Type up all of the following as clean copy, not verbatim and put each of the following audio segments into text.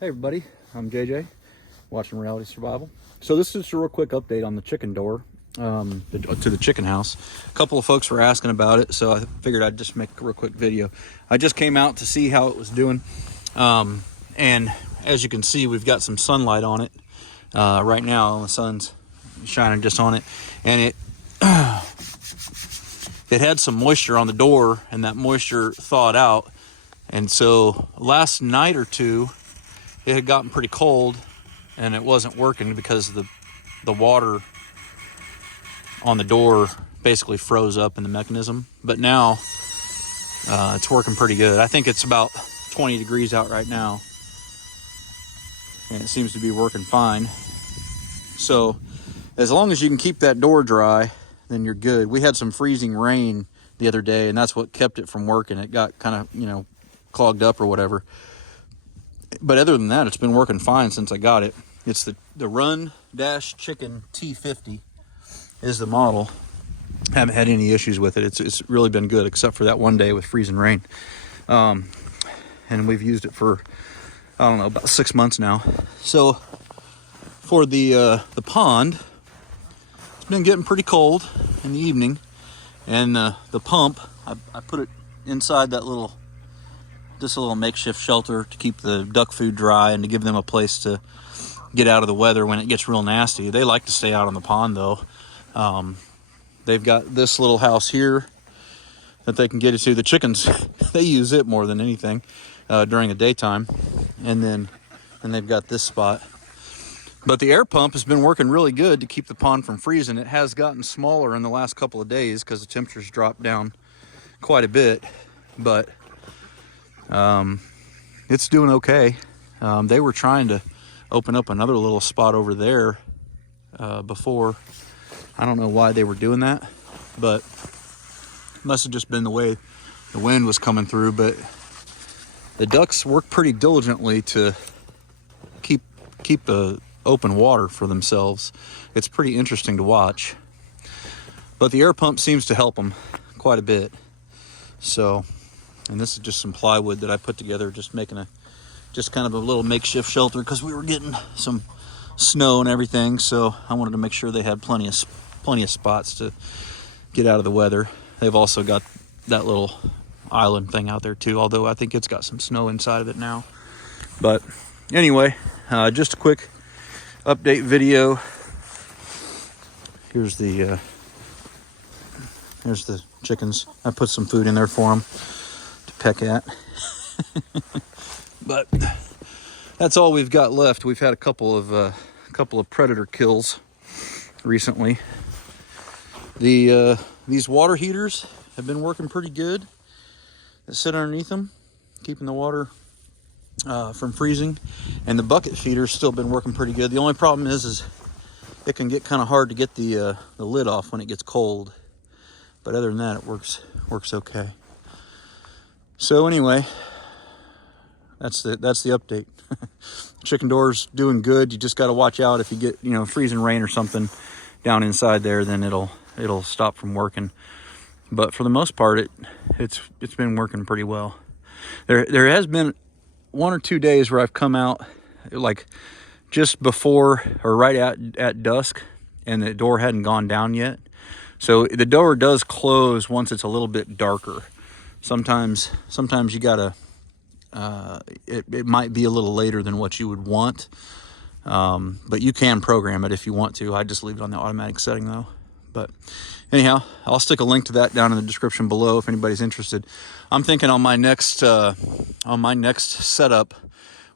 Hey everybody, I'm JJ, watching Reality Survival. So this is just a real quick update on the chicken door to the chicken house. A couple of folks were asking about it, so I figured I'd just make a real quick video. I just came out to see how it was doing, and as you can see, we've got some sunlight on it right now. The sun's shining just on it, and it had some moisture on the door, and that moisture thawed out. And so last night or two, it had gotten pretty cold and it wasn't working because the water on the door basically froze up in the mechanism. But now it's working pretty good. I think it's about 20 degrees out right now, and it seems to be working fine. So as long as you can keep that door dry, then you're good. We had some freezing rain the other day, and that's what kept it from working. It got kind of, clogged up or whatever. But other than that, it's been working fine since I got it. It's the Run-Chicken T50 is the model. Haven't had any issues with it. It's really been good, except for that one day with freezing rain. And we've used it for, I don't know, about 6 months now. So for the pond, it's been getting pretty cold in the evening. And the pump, I put it inside that just a little makeshift shelter to keep the duck food dry and to give them a place to get out of the weather when it gets real nasty. They like to stay out on the pond though. They've got this little house here that they can get into. The chickens, they use it more than anything during the daytime. And then they've got this spot. But the air pump has been working really good to keep the pond from freezing. It has gotten smaller in the last couple of days because the temperatures dropped down quite a bit. But it's doing okay. They were trying to open up another little spot over there before. I don't know why they were doing that, but it must have just been the way the wind was coming through. But the ducks work pretty diligently to keep the open water for themselves. It's pretty interesting to watch. But the air pump seems to help them quite a bit. So, and this is just some plywood that I put together, just making just kind of a little makeshift shelter because we were getting some snow and everything. So I wanted to make sure they had plenty of spots to get out of the weather. They've also got that little island thing out there too, although I think it's got some snow inside of it now. But anyway, just a quick update video. Here's the chickens. I put some food in there for them to peck at. But that's all we've got left. We've had a couple of predator kills recently. These water heaters have been working pretty good. That sit underneath them, keeping the water from freezing, and the bucket feeder's still been working pretty good. The only problem is it can get kind of hard to get the lid off when it gets cold. But other than that, it works okay. So anyway, that's the update. Chicken door's doing good. You just got to watch out if you get freezing rain or something down inside there, then it'll stop from working. But for the most part, it's been working pretty well. There has been 1 or 2 days where I've come out like just before or right at dusk, and the door hadn't gone down yet. So the door does close once it's a little bit darker. Sometimes you gotta, it might be a little later than what you would want, but you can program it if you want to. I just leave it on the automatic setting though. But anyhow, I'll stick a link to that down in the description below if anybody's interested. I'm thinking on my next setup,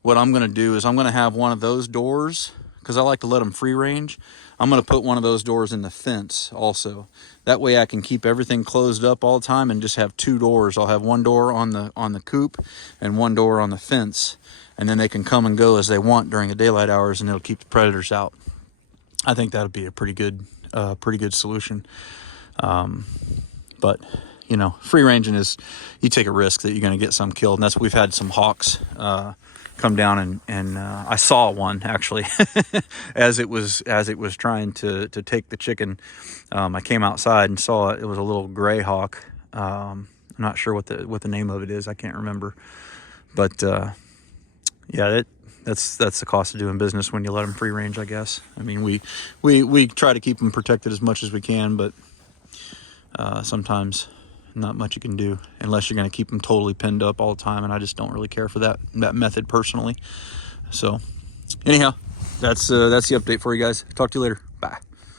what I'm gonna do is I'm gonna have one of those doors, because I like to let them free range. I'm going to put one of those doors in the fence also. That way I can keep everything closed up all the time and just have 2 doors. I'll have one door on the coop and one door on the fence. And then they can come and go as they want during the daylight hours, and it'll keep the predators out. I think that'd be a pretty good solution. But, free ranging is, you take a risk that you're going to get some killed. And we've had some hawks come down and I saw one actually as it was trying to take the chicken. I came outside and saw it. It was a little gray hawk. I'm not sure what the name of it is. I can't remember. But Yeah, that's the cost of doing business when you let them free range, I guess. I mean, we try to keep them protected as much as we can, but sometimes not much you can do unless you're going to keep them totally pinned up all the time, and I just don't really care for that method personally. So anyhow, that's the update for you guys. Talk to you later.